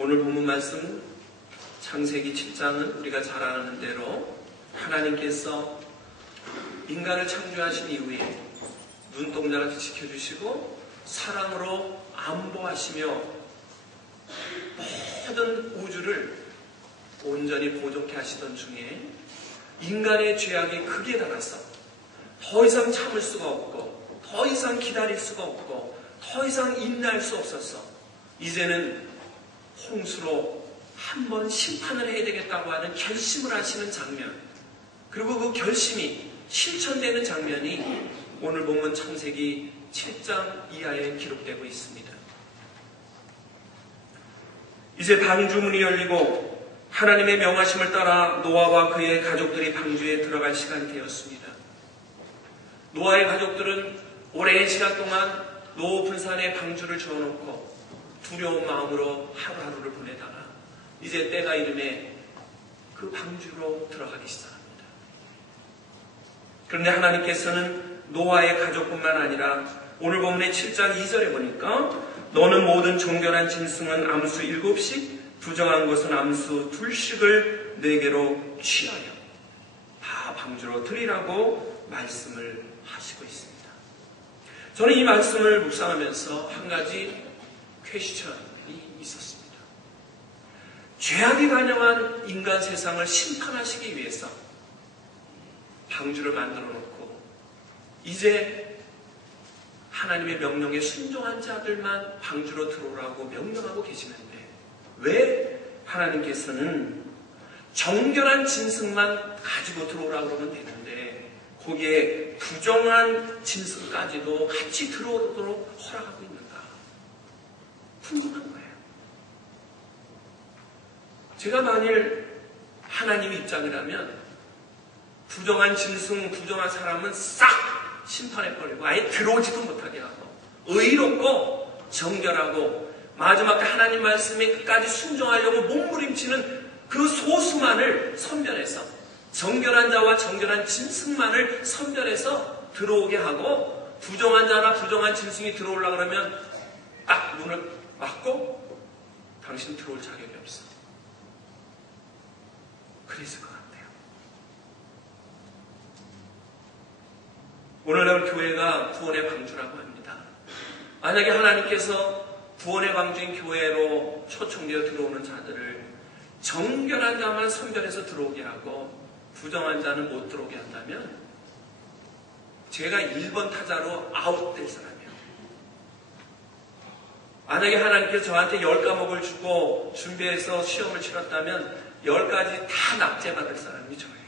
오늘 본문 말씀 창세기 7장은 우리가 잘 아는 대로 하나님께서 인간을 창조하신 이후에 눈동자같이 지켜주시고 사랑으로 안보하시며 모든 우주를 온전히 보존케 하시던 중에 인간의 죄악이 극에 달아서 더 이상 참을 수가 없고 더 이상 기다릴 수가 없고 더 이상 인내할 수 없어서 이제는 홍수로 한번 심판을 해야 되겠다고 하는 결심을 하시는 장면, 그리고 그 결심이 실천되는 장면이 오늘 본문 창세기 7장 이하에 기록되고 있습니다. 이제 방주문이 열리고 하나님의 명하심을 따라 노아와 그의 가족들이 방주에 들어갈 시간이 되었습니다. 노아의 가족들은 오랜 시간 동안 높은 산에 방주를 지어놓고 두려운 마음으로 하루하루를 보내다가 이제 때가 이름에 그 방주로 들어가기 시작합니다. 그런데 하나님께서는 노아의 가족뿐만 아니라 오늘 본문의 7장 2절에 보니까 너는 모든 정결한 짐승은 암수 7씩 부정한 것은 암수 2씩을 네개로 취하여 다 방주로 드리라고 말씀을 하시고 있습니다. 저는 이 말씀을 묵상하면서 한 가지 퀘스천이 있었습니다. 죄악이 관영한 인간 세상을 심판하시기 위해서 방주를 만들어 놓고 이제 하나님의 명령에 순종한 자들만 방주로 들어오라고 명령하고 계시는데 왜 하나님께서는 정결한 짐승만 가지고 들어오라고 그러면 되는데 거기에 부정한 짐승까지도 같이 들어오도록 허락하고 있는가? 궁금한 거예요. 제가 만일 하나님의 입장이라면 부정한 짐승, 부정한 사람은 싹 심판해버리고 아예 들어오지도 못하게 하고 의롭고 정결하고 마지막에 하나님 말씀에 끝까지 순종하려고 몸부림치는 그 소수만을 선별해서 정결한 자와 정결한 짐승만을 선별해서 들어오게 하고 부정한 자나 부정한 짐승이 들어오려고 그러면 딱 문을 막고 당신 들어올 자격이 없어. 그랬을 것 같아요. 오늘날 교회가 구원의 방주라고 합니다. 만약에 하나님께서 구원의 방주인 교회로 초청되어 들어오는 자들을 정결한 자만 선별해서 들어오게 하고 부정한 자는 못 들어오게 한다면 제가 1번 타자로 아웃될 사람이에요. 만약에 하나님께서 저한테 10과목을 주고 준비해서 시험을 치렀다면 10가지 다 납제받을 사람이 저예요.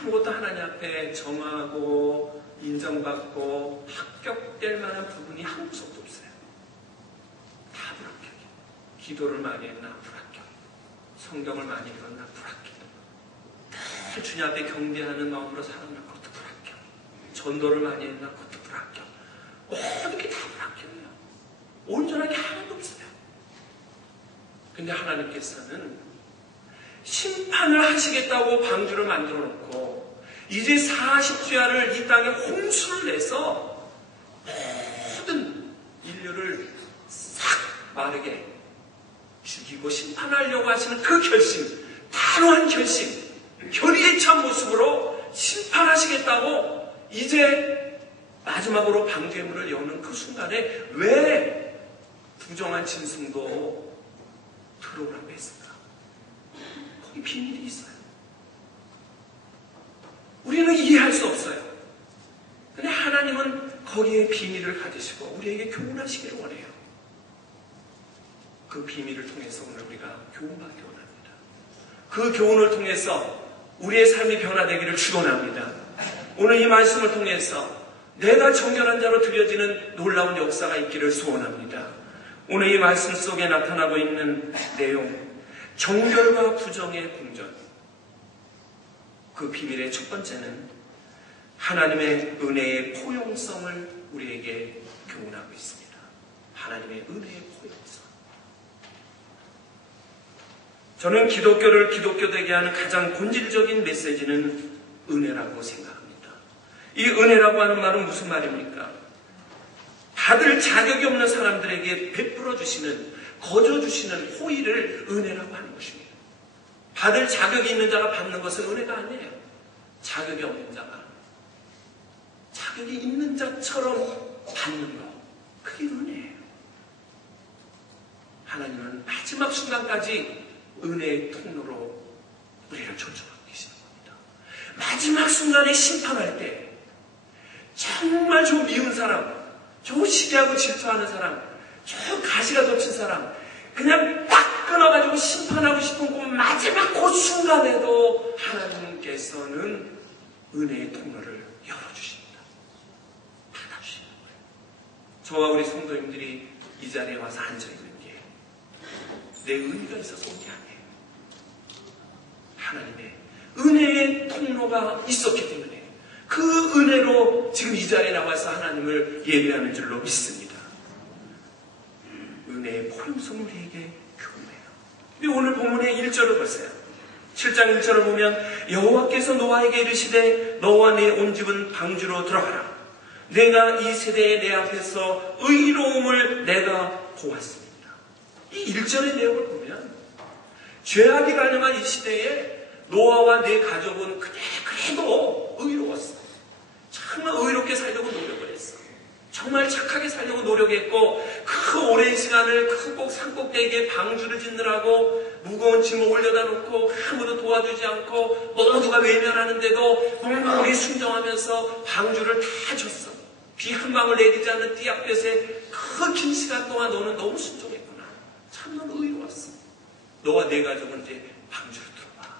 아무것도 하나님 앞에 정하고 인정받고 합격될 만한 부분이 한 구석도 없어요. 다 불합격이에요. 기도를 많이 했나 불합격, 성경을 많이 읽었나 불합격, 늘 주님 앞에 경배하는 마음으로 살았나 그것도 불합격, 전도를 많이 했나 그것도 불합격, 모든 게 다 불합격이에요. 온전하게 하나도 없어요. 근데 하나님께서는 심판을 하시겠다고 방주를 만들어 놓고 이제 40주야를 이 땅에 홍수를 내서 모든 인류를 싹 마르게 죽이고 심판하려고 하시는 그 결심, 단호한 결심, 결의에 찬 모습으로 심판하시겠다고 이제 마지막으로 방주의 문을 여는 그 순간에 왜 부정한 짐승도 들어오라고 했을까? 거기 비밀이 있어요. 우리는 이해할 수 없어요. 근데 하나님은 거기에 비밀을 가지시고 우리에게 교훈하시기를 원해요. 그 비밀을 통해서 오늘 우리가 교훈받기 원합니다. 그 교훈을 통해서 우리의 삶이 변화되기를 축원합니다. 오늘 이 말씀을 통해서 내가 정결한 자로 드려지는 놀라운 역사가 있기를 소원합니다. 오늘 이 말씀 속에 나타나고 있는 내용, 정결과 부정의 공존. 그 비밀의 첫 번째는 하나님의 은혜의 포용성을 우리에게 교훈하고 있습니다. 하나님의 은혜의 포용성. 저는 기독교를 기독교되게 하는 가장 본질적인 메시지는 은혜라고 생각합니다. 이 은혜라고 하는 말은 무슨 말입니까? 받을 자격이 없는 사람들에게 베풀어 주시는, 거저 주시는 호의를 은혜라고 하는 것입니다. 받을 자격이 있는 자가 받는 것은 은혜가 아니에요. 자격이 없는 자가 자격이 있는 자처럼 받는 것, 그게 은혜예요. 하나님은 마지막 순간까지 은혜의 통로로 우리를 초청하고 계시는 겁니다. 마지막 순간에 심판할 때 정말 저 미운 사람, 저 시기하고 질투하는 사람, 저 가시가 돋친 사람, 그냥 딱 끊어가지고 심판하고 싶은 그 마지막 그 순간에도 하나님께서는 은혜의 통로를 열어주십니다. 닫아주시는 거예요. 저와 우리 성도님들이 이 자리에 와서 앉아있는 게 내 의의가 있어서 온 게 아니에요. 하나님의 은혜의 통로가 있었기 때문에 그 은혜로 지금 이 자리에 나와서 하나님을 예배하는 줄로 믿습니다. 은혜의 포용성을 우리에게 교훈해요. 우리 오늘 본문의 1절을 보세요. 7장 1절을 보면 여호와께서 노아에게 이르시되 너와 내 온 집은 방주로 들어가라. 내가 이 세대에 내 앞에서 의로움을 내가 보았습니다. 이 1절의 내용을 보면 죄악이 가능한 이 시대에 노아와 내 가족은 그래도 의로웠어. 정말 의롭게 살려고 노력을 했어. 정말 착하게 살려고 노력했고 그 오랜 시간을 그 산꼭대기에 방주를 짓느라고 무거운 짐을 올려다 놓고 아무도 도와주지 않고 모두가 외면하는데도 묵묵히 순종하면서 방주를 다 줬어. 비 한 방울 내리지 않는 띠약볕에 그 긴 시간 동안 너는 너무 순종했구나. 참 넌 의로웠어. 너와 내 가족은 이제 방주로 들어와.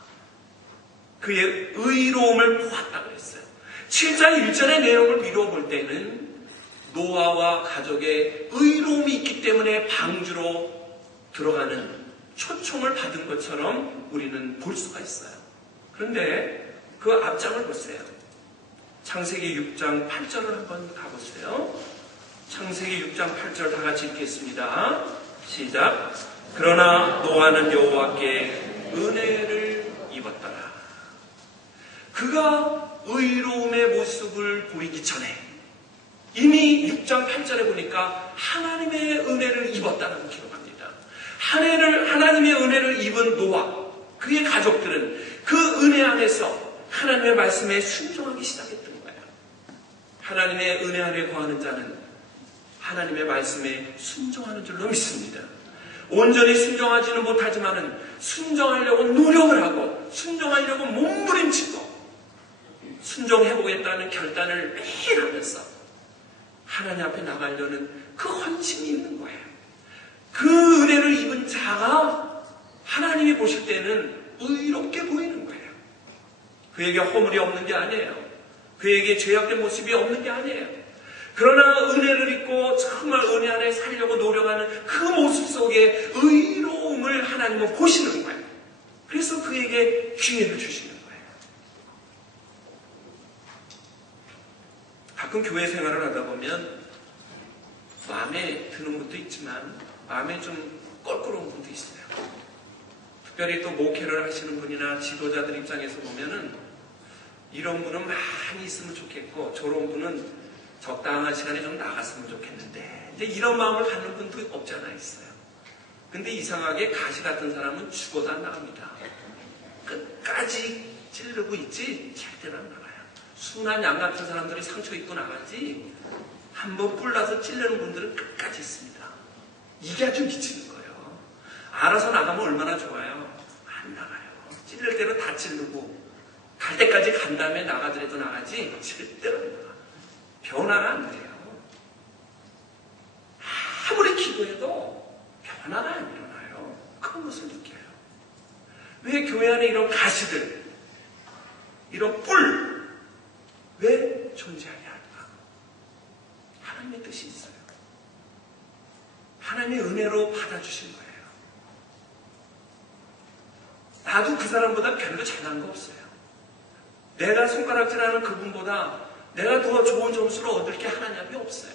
그의 의로움을 보았다고 했어요. 7장 1절의 내용을 미루어 볼 때는 노아와 가족의 의로움이 있기 때문에 방주로 들어가는 초청을 받은 것처럼 우리는 볼 수가 있어요. 그런데 그 앞장을 보세요. 창세기 6장 8절을 한번 가보세요. 창세기 6장 8절 다 같이 읽겠습니다. 시작. 그러나 노아는 여호와께 은혜를 입었더라. 그가 의로움의 모습을 보이기 전에 이미 6장 8절에 보니까 하나님의 은혜를 입었다는 기록합니다. 하나님의 은혜를 입은 노아, 그의 가족들은 그 은혜 안에서 하나님의 말씀에 순종하기 시작했던 거예요. 하나님의 은혜 안에 거하는 자는 하나님의 말씀에 순종하는 줄로 믿습니다. 온전히 순종하지는 못하지만은 순종하려고 노력을 하고 순종하려고 몸부림치고 순종해보겠다는 결단을 매일 하면서 하나님 앞에 나가려는 그 헌신이 있는 거예요. 그 은혜를 입은 자가 하나님이 보실 때는 의롭게 보이는 거예요. 그에게 허물이 없는 게 아니에요. 그에게 죄악된 모습이 없는 게 아니에요. 그러나 은혜를 입고 정말 은혜 안에 살려고 노력하는 그 모습 속에 의로움을 하나님은 보시는 거예요. 그래서 그에게 기회를 주시는 거예요. 가끔 교회 생활을 하다 보면 마음에 드는 분도 있지만 마음에 좀 껄끄러운 분도 있어요. 특별히 또 목회를 하시는 분이나 지도자들 입장에서 보면은 이런 분은 많이 있으면 좋겠고 저런 분은 적당한 시간에 좀 나갔으면 좋겠는데 이제 이런 마음을 갖는 분도 없지 않아 있어요. 근데 이상하게 가시 같은 사람은 죽어도 안 나갑니다. 끝까지 찌르고 있지 절대로 안 나가요. 순한 양 같은 사람들이 상처 입고 나가지 한번 뿔나서 찔르는 분들은 끝까지 있습니다. 이게 아주 미치는 거예요. 알아서 나가면 얼마나 좋아요. 안 나가요. 찔릴 때는 다 찌르고 갈 때까지 간 다음에 나가더라도 나가지 절대로 안 나가. 변화가 안 돼요. 아무리 기도해도 변화가 안 일어나요. 그런 것을 느껴요. 왜 교회 안에 이런 가시들, 이런 뿔, 왜 존재하게 할까? 하나님의 뜻이 있어요. 하나님의 은혜로 받아주신 거예요. 나도 그 사람보다 별로 잘난 거 없어요. 내가 손가락질하는 그분보다 내가 더 좋은 점수를 얻을 게 하나님 앞에 없어요.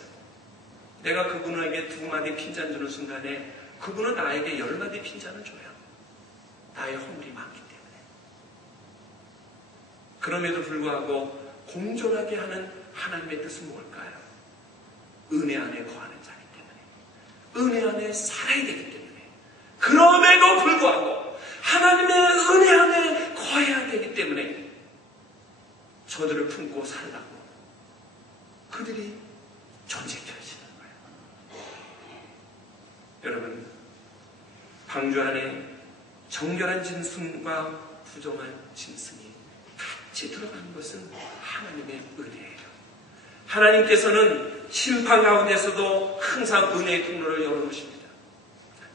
내가 그분에게 2마디 핀잔 주는 순간에 그분은 나에게 10마디 핀잔을 줘요. 나의 허물이 많기 때문에. 그럼에도 불구하고 공존하게 하는 하나님의 뜻은 뭘까요? 은혜 안에 거하는 자이기 때문에, 은혜 안에 살아야 되기 때문에, 그럼에도 불구하고 하나님의 은혜 안에 거해야 되기 때문에 저들을 품고 살라고 그들이 존재케 하시는 거예요. 여러분, 방주 안에 정결한 짐승과 부정한 짐승이 같이 들어가는 것은 하나님의 은혜예요. 하나님께서는 심판 가운데서도 항상 은혜의 통로를 열어놓으십니다.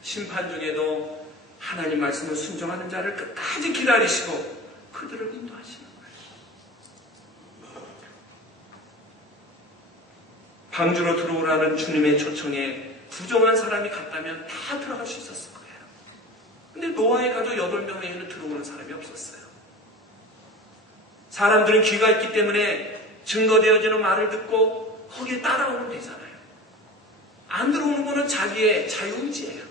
심판 중에도 하나님 말씀을 순종하는 자를 끝까지 기다리시고 그들을 인도하시는 거예요. 방주로 들어오라는 주님의 초청에 부정한 사람이 갔다면 다 들어갈 수 있었을 거예요. 근데 노아의 가족 8명에는 들어오는 사람이 없었어요. 사람들은 귀가 있기 때문에 증거되어지는 말을 듣고 거기에 따라오면 되잖아요. 안 들어오는 거는 자기의 자유의지예요.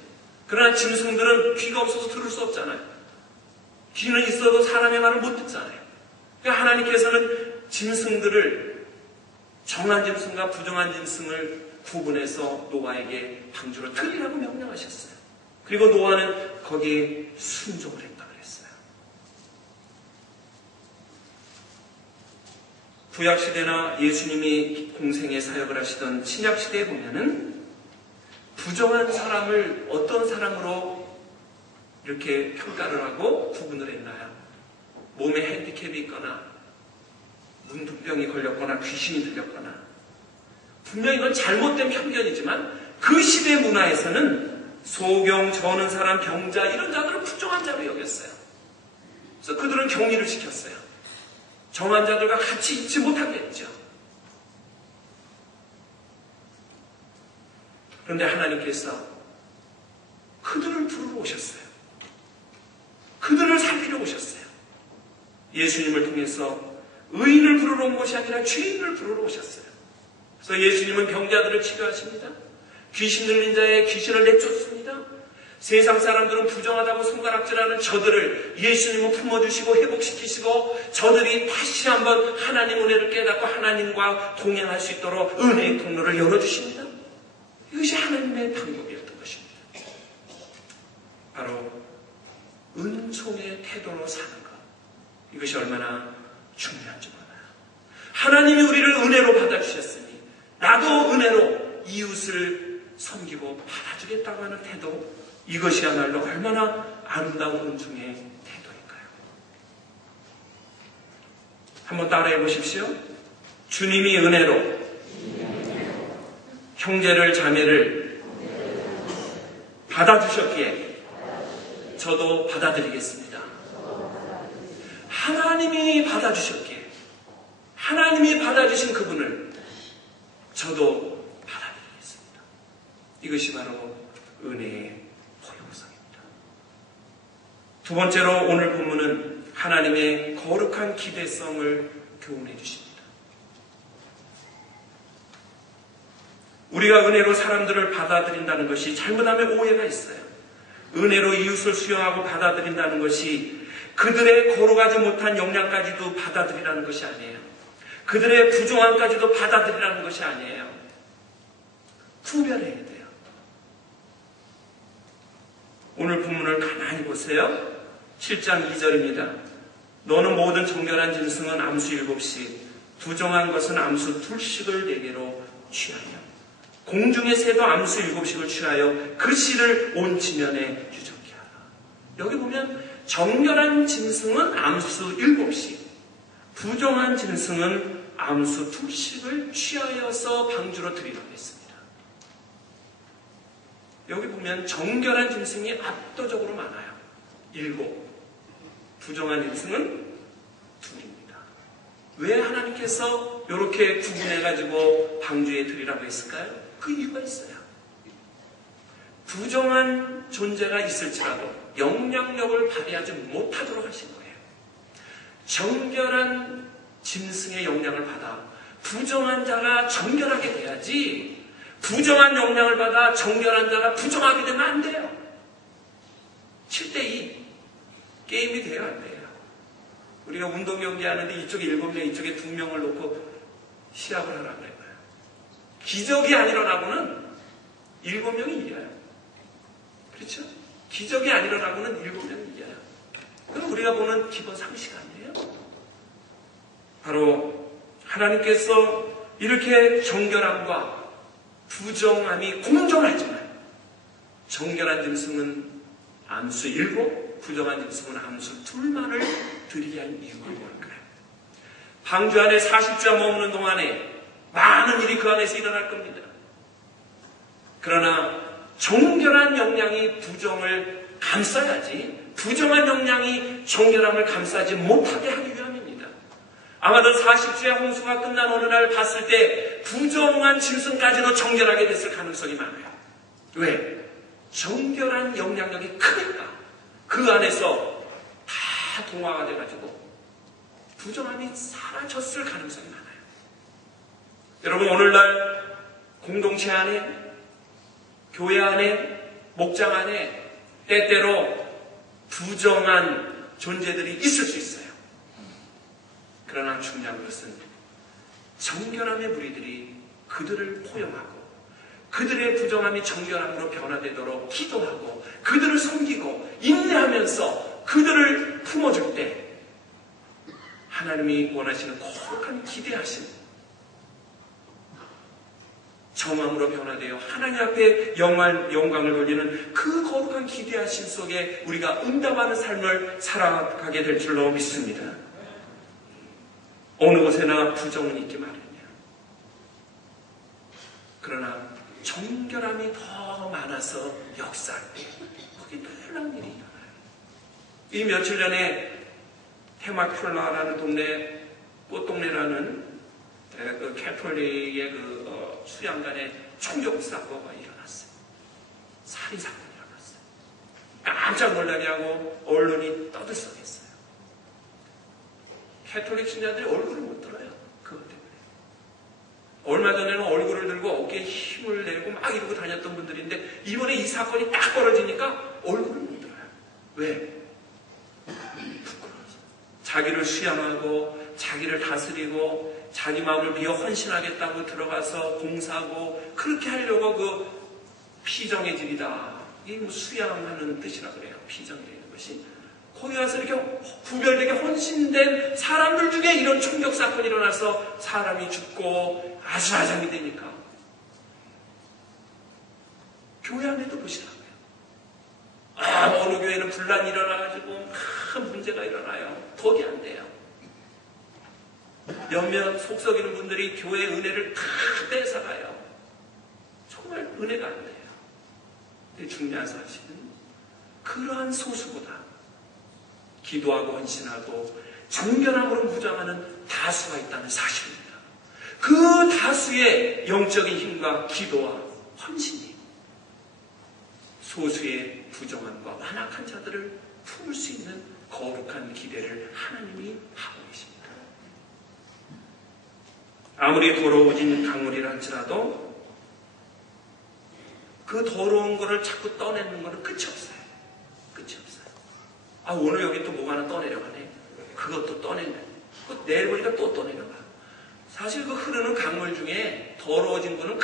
그러나 짐승들은 귀가 없어서 들을 수 없잖아요. 귀는 있어도 사람의 말을 못 듣잖아요. 그러니까 하나님께서는 짐승들을, 정한 짐승과 부정한 짐승을 구분해서 노아에게 방주로 들이라고 명령하셨어요. 그리고 노아는 거기에 순종을 했다 그랬어요. 구약시대나 예수님이 공생의 사역을 하시던 신약시대에 보면은 부정한 사람을 어떤 사람으로 이렇게 평가를 하고 구분을 했나요? 몸에 핸디캡이 있거나 문둥병이 걸렸거나 귀신이 들렸거나, 분명히 이건 잘못된 편견이지만 그 시대 문화에서는 소경, 저는 사람, 병자 이런 자들을 부정한 자로 여겼어요. 그래서 그들은 격리를 시켰어요. 정한 자들과 같이 있지 못하게 했죠. 그런데 하나님께서 그들을 부르러 오셨어요. 그들을 살리러 오셨어요. 예수님을 통해서 의인을 부르러 온 것이 아니라 죄인을 부르러 오셨어요. 그래서 예수님은 병자들을 치료하십니다. 귀신 들린 자의 귀신을 내쫓습니다. 세상 사람들은 부정하다고 손가락질하는 저들을 예수님은 품어주시고 회복시키시고 저들이 다시 한번 하나님 은혜를 깨닫고 하나님과 동행할 수 있도록 은혜의 통로를 열어주십니다. 이것이 하나님의 방법이었던 것입니다. 바로 은총의 태도로 사는 것, 이것이 얼마나 중요한지 몰라요. 하나님이 우리를 은혜로 받아주셨으니 나도 은혜로 이웃을 섬기고 받아주겠다고 하는 태도, 이것이야말로 얼마나 아름다운 은총의 태도일까요? 한번 따라해 보십시오. 주님이 은혜로 형제를 자매를 받아주셨기에 저도 받아들이겠습니다. 하나님이 받아주셨기에, 하나님이 받아주신 그분을 저도 받아들이겠습니다. 이것이 바로 은혜의 포용성입니다. 두 번째로 오늘 본문은 하나님의 거룩한 기대성을 교훈해 주십니다. 우리가 은혜로 사람들을 받아들인다는 것이 잘못하면 오해가 있어요. 은혜로 이웃을 수용하고 받아들인다는 것이 그들의 거룩하지 못한 역량까지도 받아들이라는 것이 아니에요. 그들의 부정함까지도 받아들이라는 것이 아니에요. 구별해야 돼요. 오늘 본문을 가만히 보세요. 7장 2절입니다. 너는 모든 정결한 짐승은 암수 7씩, 부정한 것은 암수 2씩을 내게로 취하여, 공중의 새도 암수 7씩을 취하여 그 씨를 온 지면에 유적케 하라. 여기 보면 정결한 짐승은 암수 7씩, 부정한 짐승은 암수 2씩을 취하여서 방주로 드리라고 했습니다. 여기 보면 정결한 짐승이 압도적으로 많아요. 7, 부정한 짐승은 2입니다. 왜 하나님께서 이렇게 구분해가지고 방주에 드리라고 했을까요? 그 이유가 있어요. 부정한 존재가 있을지라도 영향력을 발휘하지 못하도록 하신 거예요. 정결한 짐승의 영향을 받아 부정한 자가 정결하게 돼야지, 부정한 영향을 받아 정결한 자가 부정하게 되면 안 돼요. 7대2 게임이 돼야 안 돼요. 우리가 운동 경기 하는데 이쪽에 7명, 이쪽에 2명을 놓고 시합을 하라고 그래요. 기적이 안 일어나고는 7명이 이겨요. 그렇죠? 기적이 안 일어나고는 7명이 이겨요. 그럼 우리가 보는 기본 상식 아니에요? 바로 하나님께서 이렇게 정결함과 부정함이 공존하지만 정결한 짐승은 암수 7, 부정한 짐승은 암수 2만을 드리게 한 이유가 뭘까요? 방주 안에 40자 머무는 동안에 많은 일이 그 안에서 일어날 겁니다. 그러나 정결한 영향이 부정을 감싸야지 부정한 영향이 정결함을 감싸지 못하게 하기 위함입니다. 아마도 40주의 홍수가 끝난 어느 날 봤을 때 부정한 짐승까지도 정결하게 됐을 가능성이 많아요. 왜? 정결한 영향력이 크니까 그 안에서 다 동화가 돼가지고 부정함이 사라졌을 가능성이 많아요. 여러분 오늘날 공동체 안에 교회 안에 목장 안에 때때로 부정한 존재들이 있을 수 있어요. 그러나 중요한 것은 정결함의 무리들이 그들을 포용하고 그들의 부정함이 정결함으로 변화되도록 기도하고 그들을 섬기고 인내하면서 그들을 품어줄 때 하나님이 원하시는 거룩한 기대하신 정함으로 변화되어 하나님 앞에 영광을 돌리는 그 거룩한 기대하심 속에 우리가 응답하는 삶을 살아가게 될 줄로 믿습니다. 어느 곳에나 부정은 있기 마련이야. 그러나 정결함이 더 많아서 역사할 때 거기 놀라운 일이 일어나요. 이 며칠 전에 테마큘라라는 동네, 꽃동네라는 그 캐톨릭의 수양관에 총격 사고가 일어났어요. 살인 사건이 일어났어요. 깜짝 놀라게 하고 언론이 떠들썩했어요. 캐톨릭 신자들이 얼굴을 못 들어요. 그것 때문에. 얼마 전에는 얼굴을 들고 어깨에 힘을 내고 막 이러고 다녔던 분들인데 이번에 이 사건이 딱 벌어지니까 얼굴을 못 들어요. 왜? 부끄러워서. 자기를 수양하고 자기를 다스리고 자기 마음을 비워 헌신하겠다고 들어가서 봉사하고 그렇게 하려고 그 피정의 집이다. 이게 뭐 수양하는 뜻이라 그래요. 피정되는 것이. 거기 가서 이렇게 구별되게 헌신된 사람들 중에 이런 총격 사건이 일어나서 사람이 죽고 아수라장이 되니까 교회 안에도 보시라고요. 어느 교회는 분란이 일어나가지고 큰 문제가 일어나요. 덕이 안 돼요. 몇몇 속썩이는 분들이 교회의 은혜를 다 뺏어가요. 정말 은혜가 안 돼요. 근데 중요한 사실은 그러한 소수보다 기도하고 헌신하고 정결함으로 무장하는 다수가 있다는 사실입니다. 그 다수의 영적인 힘과 기도와 헌신이 소수의 부정함과 완악한 자들을 품을 수 있는 거룩한 기대를 하나님이 하고 계십니다. 아무리 더러워진 강물이라 할지라도 그 더러운 거를 자꾸 떠내는 거는 끝이 없어요. 끝이 없어요. 오늘 여기 또 뭐가 하나 떠내려가네. 그것도 떠내네. 내일 보니까 또 떠내려가. 사실 그 흐르는 강물 중에 더러워진 거는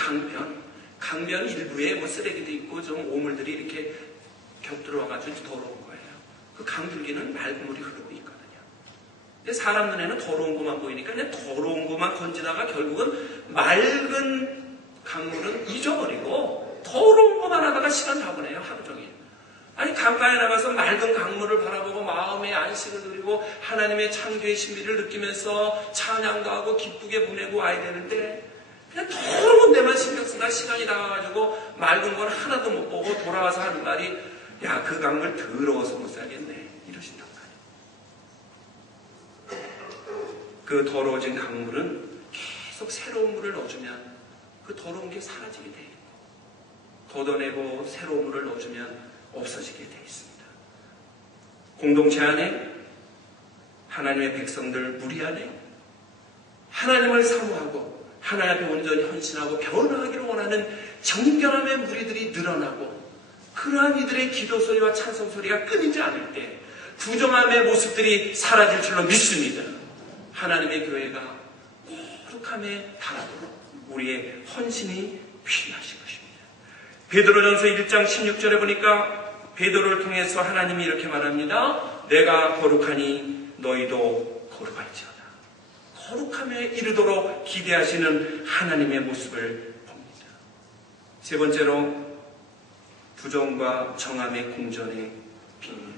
강변 일부에 뭐 쓰레기도 있고 좀 오물들이 이렇게 겹들어와가지고 더러운 거예요. 그 강줄기는 맑은 물이 흐르고 있거든요. 근데 사람 눈에는 더러운 것만 보이니까 그냥 더러운 것만 건지다가 결국은 맑은 강물은 잊어버리고 더러운 것만 하다가 시간 다 보내요. 하루 종일. 아니 강가에 나가서 맑은 강물을 바라보고 마음의 안식을 누리고 하나님의 창조의 신비를 느끼면서 찬양도 하고 기쁘게 보내고 와야 되는데 그냥 더러운 데만 신경 쓰다 시간이 나가가지고 맑은 건 하나도 못 보고 돌아와서 하는 말이 야, 그 강물 더러워서 못 살겠네. 이러신단 말이에요. 그 더러워진 강물은 계속 새로운 물을 넣어주면 그 더러운 게 사라지게 돼 있고 걷어내고 새로운 물을 넣어주면 없어지게 돼 있습니다. 공동체 안에 하나님의 백성들 무리 안에 하나님을 사모하고 하나님 앞에 온전히 헌신하고 변화하기를 원하는 정결함의 무리들이 늘어나고 그러한 이들의 기도 소리와 찬송 소리가 끊이지 않을 때 부정함의 모습들이 사라질 줄로 믿습니다. 하나님의 교회가 거룩함에 달하도록 우리의 헌신이 필요하신 것입니다. 베드로전서 1장 16절에 보니까 베드로를 통해서 하나님이 이렇게 말합니다. 내가 거룩하니 너희도 거룩할지어다. 거룩함에 이르도록 기대하시는 하나님의 모습을 봅니다. 세 번째로 부정과 정함의 공전의 비밀.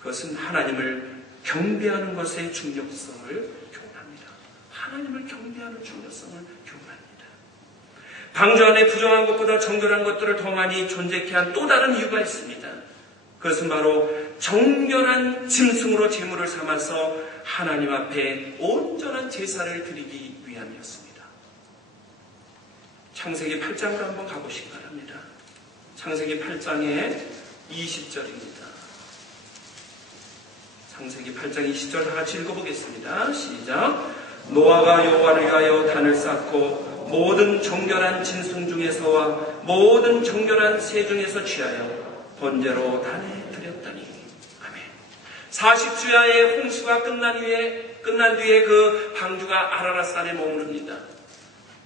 그것은 하나님을 경배하는 것의 중요성을 교훈합니다. 하나님을 경배하는 중요성을 교훈합니다. 방주 안에 부정한 것보다 정결한 것들을 더 많이 존재케 한 또 다른 이유가 있습니다. 그것은 바로 정결한 짐승으로 제물을 삼아서 하나님 앞에 온전한 제사를 드리기 위함이었습니다. 창세기 8장으로 한번 가보시기 바랍니다. 창세기 8장의 20절입니다. 창세기 8장 20절 다 같이 읽어보겠습니다. 시작. 노아가 여호와를 위하여 단을 쌓고 모든 정결한 짐승 중에서와 모든 정결한 새 중에서 취하여 번제로 단에 드렸더니. 아멘. 40주야의 홍수가 끝난 뒤에 그 방주가 아라랏산에 머무릅니다.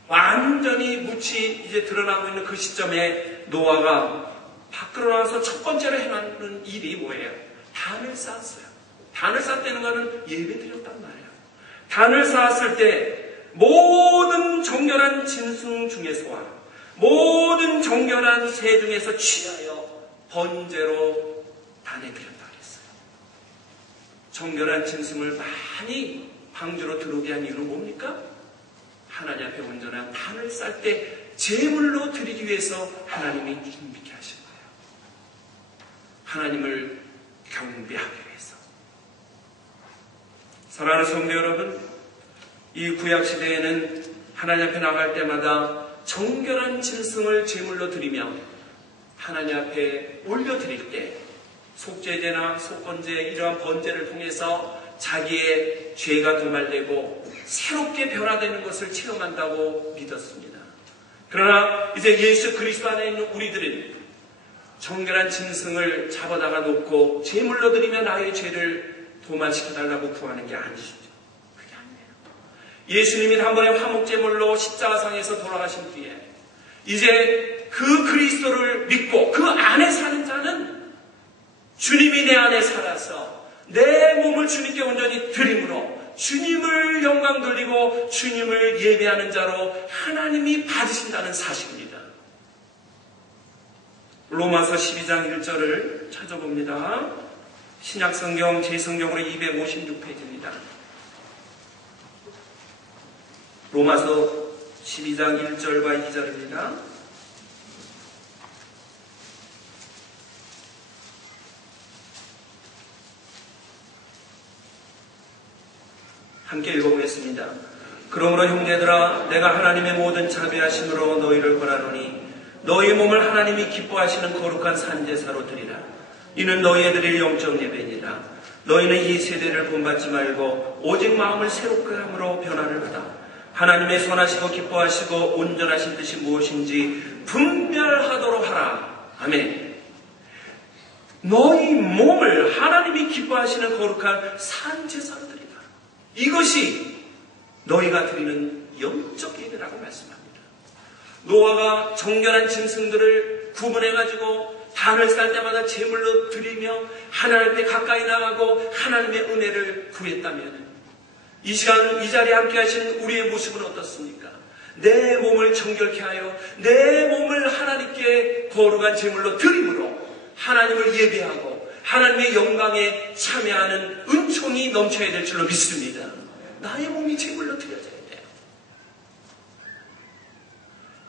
완전히 묻이 이제 드러나고 있는 그 시점에 노아가 밖으로 나와서 첫 번째로 해놓는 일이 뭐예요? 단을 쌓았어요. 단을 쌓았다는 것은 예배 드렸단 말이에요. 단을 쌓았을 때 모든 정결한 짐승 중에서와 모든 정결한 새 중에서 취하여 번제로 단에 드렸다 그랬어요. 정결한 짐승을 많이 방주로 들어오게 한 이유는 뭡니까? 하나님 앞에 온전한 단을 쌓을 때 제물로 드리기 위해서 하나님이 준비케 하신 거예요. 하나님을 경배하기 위해서. 사랑하는 성도 여러분, 이 구약시대에는 하나님 앞에 나갈 때마다 정결한 짐승을 제물로 드리며 하나님 앞에 올려드릴 때 속죄제나 속건제 이러한 번제를 통해서 자기의 죄가 도말되고 새롭게 변화되는 것을 체험한다고 믿었습니다. 그러나 이제 예수 그리스도 안에 있는 우리들은 정결한 짐승을 잡아다가 놓고 제물로 드리며 나의 죄를 도말시켜달라고 구하는 게 아니시죠. 그게 아니에요. 예수님이 한 번의 화목제물로 십자가상에서 돌아가신 뒤에 이제 그 그리스도를 믿고 그 안에 사는 자는 주님이 내 안에 살아서 내 몸을 주님께 온전히 드림으로 주님을 영광 돌리고 주님을 예배하는 자로 하나님이 받으신다는 사실입니다. 로마서 12장 1절을 찾아봅니다. 신약성경 제성경으로 256페이지입니다. 로마서 12장 1절과 2절입니다. 함께 읽어보겠습니다. 그러므로 형제들아 내가 하나님의 모든 자비하심으로 너희를 권하노니 너희 몸을 하나님이 기뻐하시는 거룩한 산제사로 드리라. 이는 너희의 드릴 영적 예배니라. 너희는 이 세대를 본받지 말고 오직 마음을 새롭게 함으로 변화를 받아 하나님의 선하시고 기뻐하시고 온전하신 뜻이 무엇인지 분별하도록 하라. 아멘. 너희 몸을 하나님이 기뻐하시는 거룩한 산제사로 드리라. 이것이 너희가 드리는 영적 예배라고 말씀합니다. 노아가 정결한 짐승들을 구분해가지고 단을 쌓을 때마다 제물로 드리며 하나님 앞에 가까이 나가고 하나님의 은혜를 구했다면 이 시간 이 자리에 함께 하시는 우리의 모습은 어떻습니까? 내 몸을 정결케 하여 내 몸을 하나님께 거룩한 제물로 드림으로 하나님을 예배하고 하나님의 영광에 참여하는 은총이 넘쳐야 될 줄로 믿습니다. 나의 몸이 제물로 드려져야 돼요.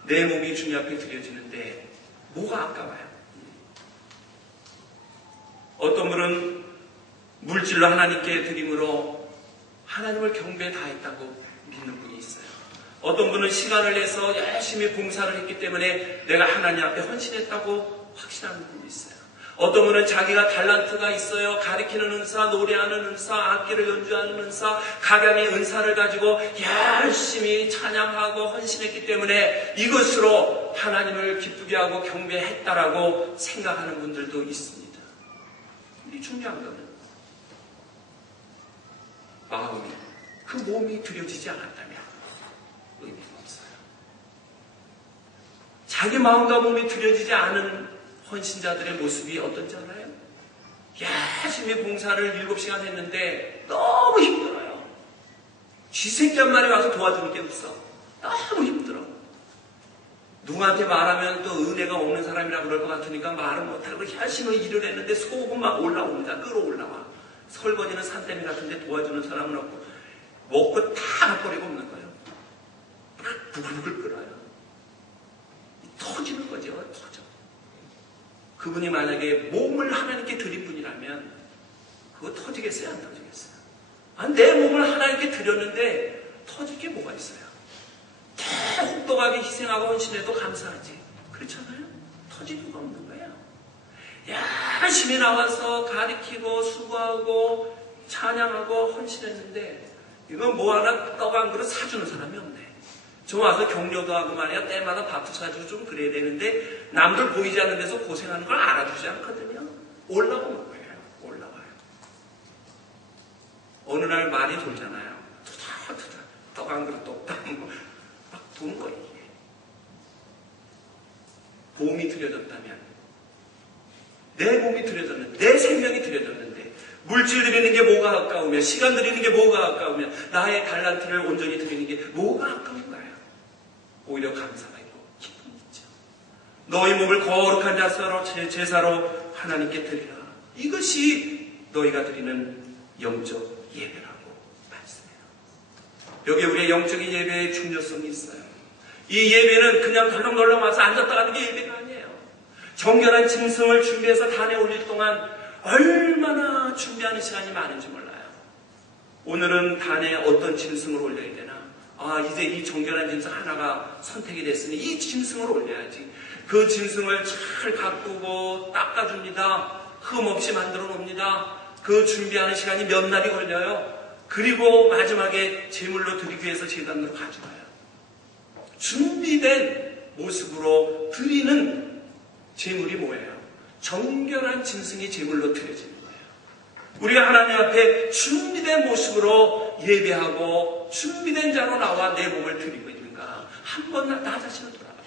내 몸이 주님 앞에 드려지는데 뭐가 아까워요? 어떤 분은 물질로 하나님께 드림으로 하나님을 경배에 다했다고 믿는 분이 있어요. 어떤 분은 시간을 내서 열심히 봉사를 했기 때문에 내가 하나님 앞에 헌신했다고 확신하는 분이 있어요. 어떤 분은 자기가 달란트가 있어요. 가르치는 은사, 노래하는 은사, 악기를 연주하는 은사, 각양의 은사를 가지고 열심히 찬양하고 헌신했기 때문에 이것으로 하나님을 기쁘게 하고 경배했다라고 생각하는 분들도 있습니다. 근데 중요한 거는 마음이, 그 몸이 드려지지 않았다면 의미가 없어요. 자기 마음과 몸이 들여지지 않은 헌신자들의 모습이 어떤지 알아요? 열심히 봉사를 7시간 했는데 너무 힘들어요. 쥐새끼 한 마리 와서 도와주는 게 없어. 너무 힘들어. 누구한테 말하면 또 은혜가 없는 사람이라 그럴 것 같으니까 말을 못하고 열심히 일을 했는데 속은 막 올라옵니다. 끌어올라와. 설거지는 산더미 같은데 도와주는 사람은 없고 먹고 다 버리고 없는 거예요. 막 부글부글 끓어요. 터지는 거죠. 터져. 그분이 만약에 몸을 하나님께 드린 분이라면 그거 터지겠어요? 안 터지겠어요? 내 몸을 하나님께 드렸는데 터질 게 뭐가 있어요? 혹독하게 희생하고 헌신해도 감사하지. 그렇잖아요? 터질 이유가 없는 거예요. 열심히 나와서 가르치고 수고하고 찬양하고 헌신했는데 이건 뭐 하나 떡 한 그릇 사주는 사람이 없네. 저 와서 격려도 하고 말이야. 때마다 밥도 사주고 좀 그래야 되는데 남들 보이지 않는 데서 고생하는 걸 알아주지 않거든요. 올라오는 거예요. 올라와요. 어느 날 말이 돌잖아요. 투닥투닥 떡 한 그릇 똑딱 막 도는 거예요. 이게. 몸이 들여졌다면 내 몸이 들여졌는데 내 생명이 들여졌는데 물질 드리는 게 뭐가 아까우며 시간 드리는 게 뭐가 아까우며 나의 달란트를 온전히 드리는 게 뭐가 아까운가요? 오히려 감사가 있고 기쁨이 있죠. 너희 몸을 거룩한 제사로 하나님께 드리라. 이것이 너희가 드리는 영적 예배라고 말씀해요. 여기 우리의 영적인 예배의 중요성이 있어요. 이 예배는 그냥 덜렁덜렁 와서 앉았다 가는 게 예배가 아니에요. 정결한 짐승을 준비해서 단에 올릴 동안 얼마나 준비하는 시간이 많은지 몰라요. 오늘은 단에 어떤 짐승을 올려야 되나? 이제 이 정결한 짐승 하나가 선택이 됐으니 이 짐승을 올려야지. 그 짐승을 잘 가꾸고 닦아줍니다. 흠 없이 만들어 놓습니다. 그 준비하는 시간이 몇 날이 걸려요. 그리고 마지막에 제물로 드리기 위해서 제단으로 가져가요. 준비된 모습으로 드리는 제물이 뭐예요? 정결한 짐승이 제물로 드려지는 거예요. 우리가 하나님 앞에 준비된 모습으로 예배하고 준비된 자로 나와 내 몸을 드리고 있는가? 한번 나 자신을 돌아봐요.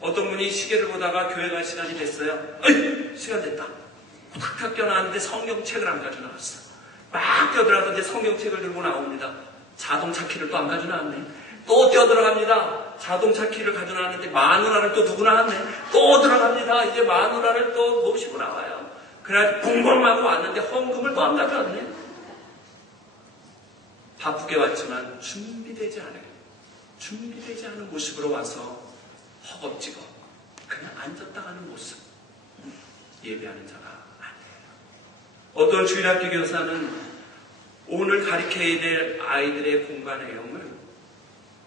어떤 분이 시계를 보다가 교회 갈 시간이 됐어요. 시간 됐다. 탁탁 껴나왔는데 성경책을 안 가져 나왔어. 막 뛰어들어가서 이제 성경책을 들고 나옵니다. 자동차 키를 또 안 가져 나왔네. 또 뛰어들어갑니다. 자동차 키를 가져 나왔는데 마누라를 또 두고 나왔네. 또 들어갑니다. 이제 마누라를 또 모시고 나와요. 그래가지고 붕붕하고 왔는데 헌금을 또 안 가져왔네. 바쁘게 왔지만 준비되지 않은 모습으로 와서 허겁지겁 그냥 앉았다 가는 모습. 예배하는 자가 아니에요. 어떤 주일학교 교사는 오늘 가르쳐야 될 아이들의 공부 내용을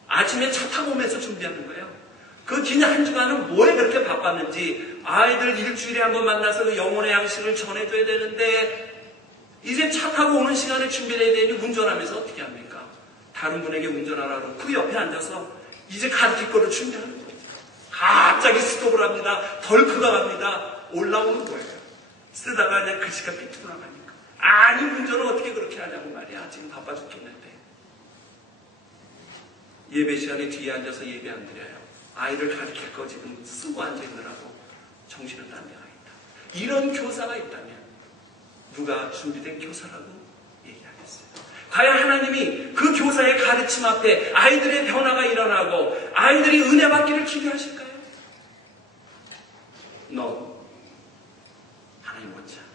아침에 차 타고 오면서 준비하는 거예요. 그 긴 한 주간은 뭐에 그렇게 바빴는지 아이들 일주일에 한번 만나서 그 영혼의 양식을 전해줘야 되는데 이제 차 타고 오는 시간에 준비를 해야 되니 운전하면서 어떻게 합니까? 다른 분에게 운전하라고 그 옆에 앉아서 이제 가르칠 거를 준비하는 거예요. 갑자기 스톱을 합니다. 덜크가 갑니다. 올라오는 거예요. 쓰다가 그냥 글씨가 삐뚤어 나가니까. 아니 운전을 어떻게 그렇게 하냐고 말이야. 지금 바빠 죽겠는데. 예배 시간에 뒤에 앉아서 예배 안 드려요. 아이를 가르칠 거 지금 쓰고 앉아있느라고 정신은 딴 데가 있다. 이런 교사가 있다면 누가 준비된 교사라고 얘기하겠어요? 과연 하나님이 그 교사의 가르침 앞에 아이들의 변화가 일어나고 아이들이 은혜 받기를 기대하실까요? 하나님 원치 않아.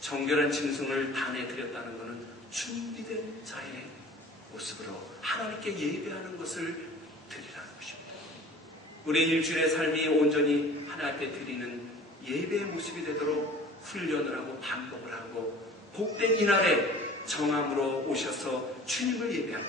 정결한 짐승을 단에 드렸다는 것은 준비된 자의 모습으로 하나님께 예배하는 것을 드리라는 것입니다. 우리 일주일의 삶이 온전히 하나님 앞에 드리는 예배의 모습이 되도록 훈련을 하고 반복을 하고 복된 이날에 정함으로 오셔서 주님을 예배할 때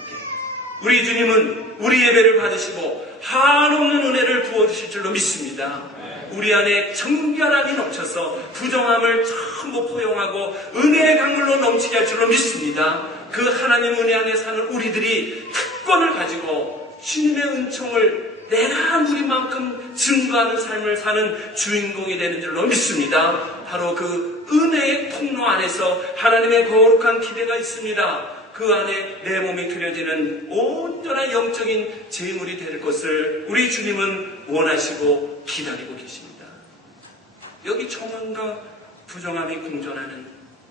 우리 주님은 우리 예배를 받으시고 한없는 은혜를 부어주실 줄로 믿습니다. 우리 안에 정결함이 넘쳐서 부정함을 전부 포용하고 은혜의 강물로 넘치게 할 줄로 믿습니다. 그 하나님 은혜 안에 사는 우리들이 특권을 가지고 주님의 은총을 내가 누리만큼 증거하는 삶을 사는 주인공이 되는 줄로 믿습니다. 바로 그 은혜의 통로 안에서 하나님의 거룩한 기대가 있습니다. 그 안에 내 몸이 드려지는 온전한 영적인 제물이 될 것을 우리 주님은 원하시고 기다리고 계십니다. 여기 정함과 부정함이 공존하는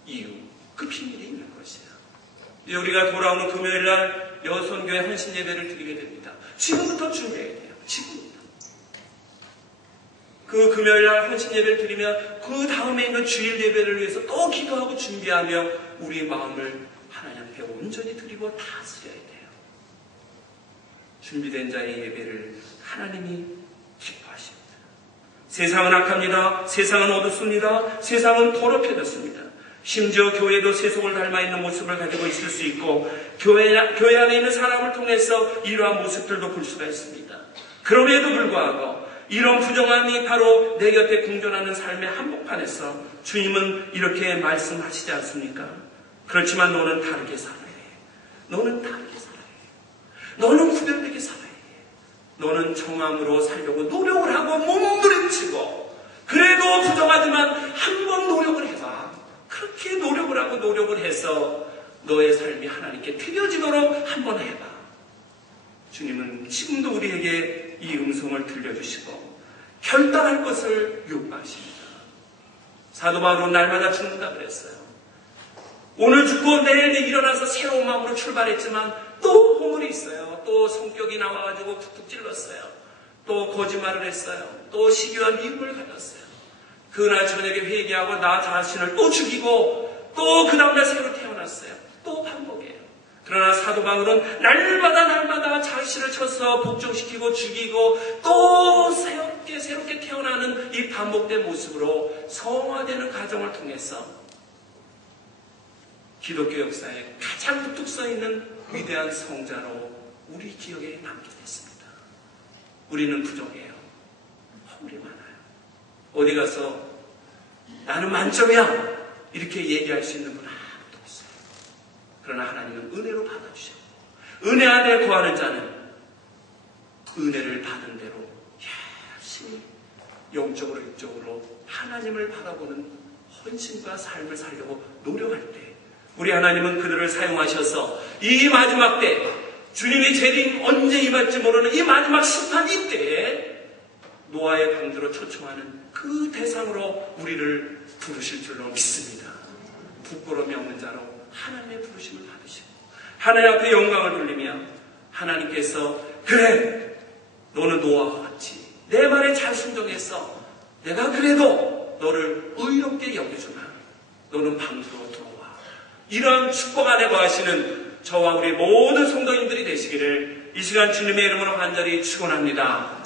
이유, 그 비밀이 있는 것이에요. 우리가 돌아오는 금요일날 여선교회 헌신 예배를 드리게 됩니다. 지금부터 준비해야 돼요. 지금부터. 그 금요일날 헌신 예배를 드리면 그 다음에 있는 주일 예배를 위해서 또 기도하고 준비하며 우리 마음을 하나님 앞에 온전히 드리고 다스려야 돼요. 준비된 자의 예배를 하나님이 기뻐하십니다. 세상은 악합니다. 세상은 어둡습니다. 세상은 더럽혀졌습니다. 심지어 교회도 세속을 닮아 있는 모습을 가지고 있을 수 있고 교회 안에 있는 사람을 통해서 이러한 모습들도 볼 수가 있습니다. 그럼에도 불구하고 이런 부정함이 바로 내 곁에 공존하는 삶의 한복판에서 주님은 이렇게 말씀하시지 않습니까? 그렇지만 너는 다르게 살아야 해. 너는 다르게 살아야 해. 너는 구별되게 살아야 해. 너는 정함으로 살려고 노력을 하고 몸부림치고 그래도 부정하지만 한번 노력을 해봐. 그렇게 노력을 하고 노력을 해서 너의 삶이 하나님께 드려지도록 한번 해봐. 주님은 지금도 우리에게 이 음성을 들려주시고 결단할 것을 요구하십니다. 사도 바울은 날마다 죽는다 그랬어요. 오늘 죽고 내일 일어나서 새로운 마음으로 출발했지만 또 허물이 있어요. 또 성격이 나와가지고 툭툭 찔렀어요. 또 거짓말을 했어요. 또 시기와 미움을 가졌어요. 그날 저녁에 회개하고 나 자신을 또 죽이고 또 그 다음날 새로 태어났어요. 또 반복이에요. 그러나 사도 바울은 날마다 자신을 쳐서 복종시키고 죽이고 또 새롭게 태어나는 이 반복된 모습으로 성화되는 과정을 통해서 기독교 역사에 가장 우뚝 서 있는 위대한 성자로 우리 기억에 남게 됐습니다. 우리는 부족해요. 허물이 많아요. 어디 가서 나는 만점이야 이렇게 얘기할 수 있는 분 아무도 없어요. 그러나 하나님은 은혜로 받아주셨고 은혜 안에 거하는 자는 은혜를 받은 대로 열심히 영적으로 육적으로 하나님을 바라보는 헌신과 삶을 살려고 노력할 때 우리 하나님은 그들을 사용하셔서 이 마지막 때 주님이 재림 언제 임할지 모르는 이 마지막 심판 이때에 노아의 방주로 초청하는 그 대상으로 우리를 부르실 줄로 믿습니다. 부끄러움이 없는 자로 하나님의 부르심을 받으시고 하나님 앞에 영광을 돌리며 하나님께서 그래 너는 노아와 같이 내 말에 잘 순종해서 내가 그래도 너를 의롭게 여겨주마. 너는 방주로 들어와. 이런 축복 안에 거하시는 저와 우리 모든 성도님들이 되시기를 이 시간 주님의 이름으로 간절히 축원합니다.